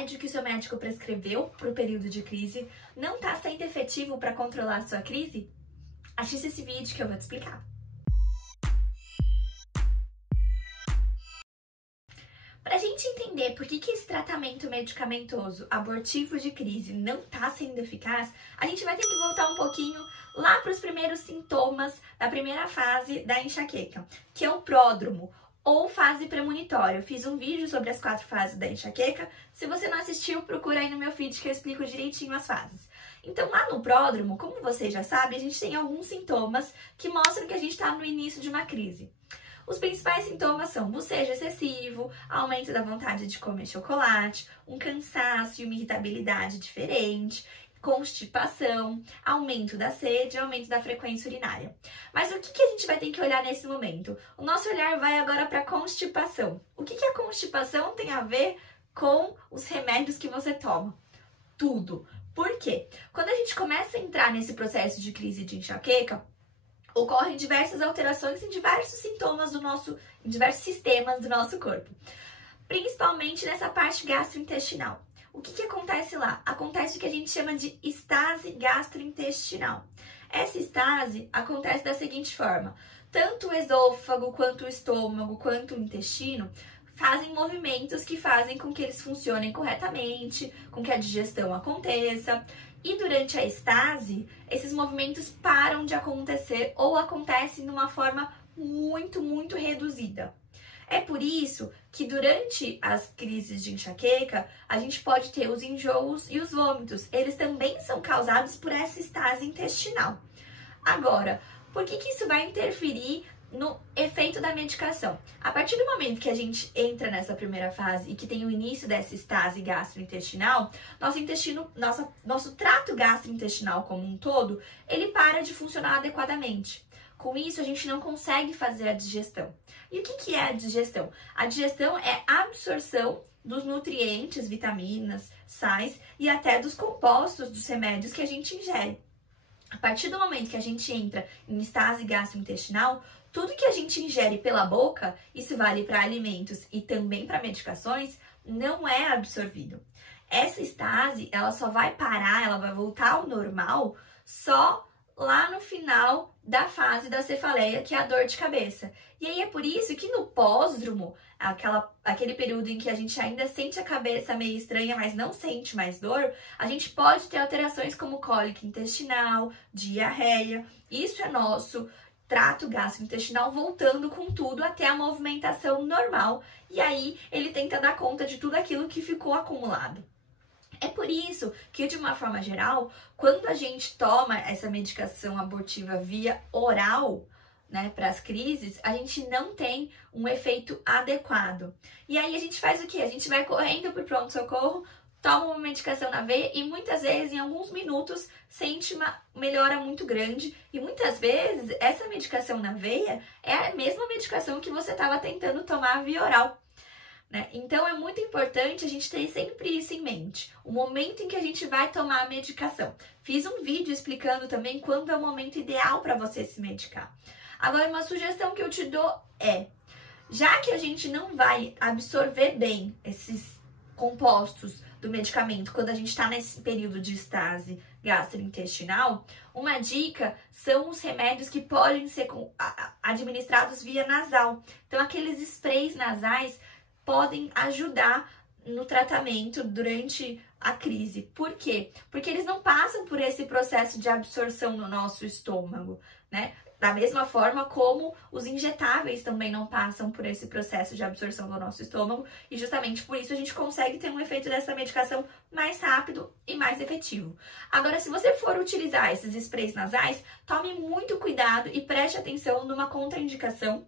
remédio que o seu médico prescreveu para o período de crise não está sendo efetivo para controlar a sua crise? Assista esse vídeo que eu vou te explicar. Para a gente entender por que esse tratamento medicamentoso abortivo de crise não está sendo eficaz, a gente vai ter que voltar um pouquinho lá para os primeiros sintomas da primeira fase da enxaqueca, que é o pródromo ou fase premonitória. Eu fiz um vídeo sobre as 4 fases da enxaqueca. Se você não assistiu, procura aí no meu feed que eu explico direitinho as fases. Então, lá no pródromo, como você já sabe, a gente tem alguns sintomas que mostram que a gente está no início de uma crise. Os principais sintomas são bocejo excessivo, aumento da vontade de comer chocolate, um cansaço e uma irritabilidade diferente, constipação, aumento da sede e aumento da frequência urinária. Mas o que a gente vai ter que olhar nesse momento? O nosso olhar vai agora para a constipação. O que a constipação tem a ver com os remédios que você toma? Tudo. Por quê? Quando a gente começa a entrar nesse processo de crise de enxaqueca, ocorrem diversas alterações em diversos sintomas em diversos sistemas do nosso corpo, principalmente nessa parte gastrointestinal. O que acontece lá? Acontece o que a gente chama de estase gastrointestinal. Essa estase acontece da seguinte forma: tanto o esôfago, quanto o estômago, quanto o intestino fazem movimentos que fazem com que eles funcionem corretamente, com que a digestão aconteça. E durante a estase, esses movimentos param de acontecer ou acontecem de uma forma muito reduzida. É por isso que durante as crises de enxaqueca, a gente pode ter os enjoos e os vômitos. Eles também são causados por essa estase intestinal. Agora, por que isso vai interferir no efeito da medicação? A partir do momento que a gente entra nessa primeira fase e que tem o início dessa estase gastrointestinal, nosso trato gastrointestinal como um todo, ele para de funcionar adequadamente. Com isso, a gente não consegue fazer a digestão. E o que é a digestão? A digestão é a absorção dos nutrientes, vitaminas, sais e até dos compostos dos remédios que a gente ingere. A partir do momento que a gente entra em estase gastrointestinal, tudo que a gente ingere pela boca, isso vale para alimentos e também para medicações, não é absorvido. Essa estase, ela só vai parar, ela vai voltar ao normal só lá no final da fase da cefaleia, que é a dor de cabeça. E aí é por isso que no pós-dromo, aquele período em que a gente ainda sente a cabeça meio estranha, mas não sente mais dor, a gente pode ter alterações como cólica intestinal, diarreia. Isso é nosso trato gastrointestinal voltando com tudo até a movimentação normal. E aí ele tenta dar conta de tudo aquilo que ficou acumulado. É por isso que, de uma forma geral, quando a gente toma essa medicação abortiva via oral, né, para as crises, a gente não tem um efeito adequado. E aí a gente faz o quê? A gente vai correndo para o pronto-socorro, toma uma medicação na veia e muitas vezes, em alguns minutos, sente uma melhora muito grande. E muitas vezes, essa medicação na veia é a mesma medicação que você estava tentando tomar via oral. Então, é muito importante a gente ter sempre isso em mente, o momento em que a gente vai tomar a medicação. Fiz um vídeo explicando também quando é o momento ideal para você se medicar. Agora, uma sugestão que eu te dou é, já que a gente não vai absorver bem esses compostos do medicamento quando a gente está nesse período de estase gastrointestinal, uma dica são os remédios que podem ser administrados via nasal. Então, aqueles sprays nasais podem ajudar no tratamento durante a crise. Por quê? Porque eles não passam por esse processo de absorção no nosso estômago, né? Da mesma forma como os injetáveis também não passam por esse processo de absorção no nosso estômago, e justamente por isso a gente consegue ter um efeito dessa medicação mais rápido e mais efetivo. Agora, se você for utilizar esses sprays nasais, tome muito cuidado e preste atenção numa contraindicação,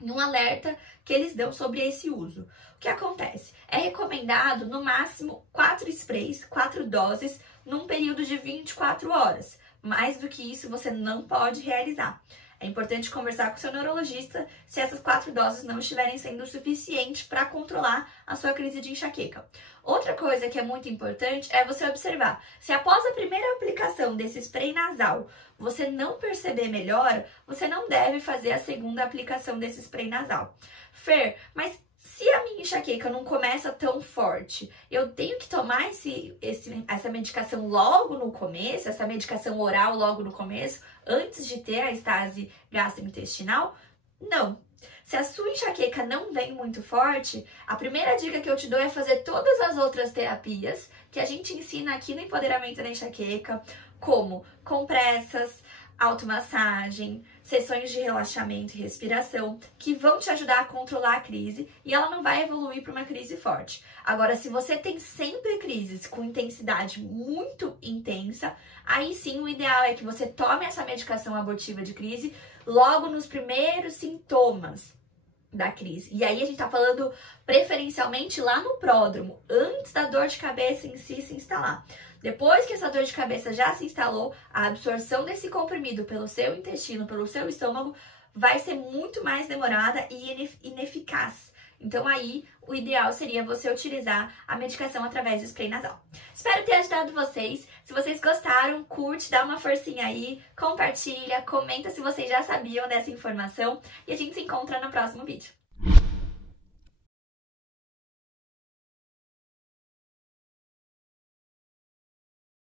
num alerta que eles dão sobre esse uso. O que acontece? É recomendado, no máximo, 4 sprays, 4 doses, num período de 24 horas. Mais do que isso, você não pode realizar. É importante conversar com o seu neurologista se essas 4 doses não estiverem sendo suficientes para controlar a sua crise de enxaqueca. Outra coisa que é muito importante é você observar. Se após a primeira aplicação desse spray nasal você não perceber melhora, você não deve fazer a segunda aplicação desse spray nasal. Fer, mas se Se a minha enxaqueca não começa tão forte, eu tenho que tomar essa medicação logo no começo, essa medicação oral logo no começo, antes de ter a estase gastrointestinal? Não. Se a sua enxaqueca não vem muito forte, a primeira dica que eu te dou é fazer todas as outras terapias que a gente ensina aqui no Empoderamento da Enxaqueca, como compressas, automassagem, sessões de relaxamento e respiração, que vão te ajudar a controlar a crise e ela não vai evoluir para uma crise forte. Agora, se você tem sempre crises com intensidade muito intensa, aí sim o ideal é que você tome essa medicação abortiva de crise logo nos primeiros sintomas da crise. E aí a gente tá falando preferencialmente lá no pródromo, antes da dor de cabeça em si se instalar. Depois que essa dor de cabeça já se instalou, a absorção desse comprimido pelo seu intestino, pelo seu estômago, vai ser muito mais demorada e ineficaz. Então aí, o ideal seria você utilizar a medicação através do spray nasal. Espero ter ajudado vocês. Se vocês gostaram, curte, dá uma forcinha aí, compartilha, comenta se vocês já sabiam dessa informação e a gente se encontra no próximo vídeo.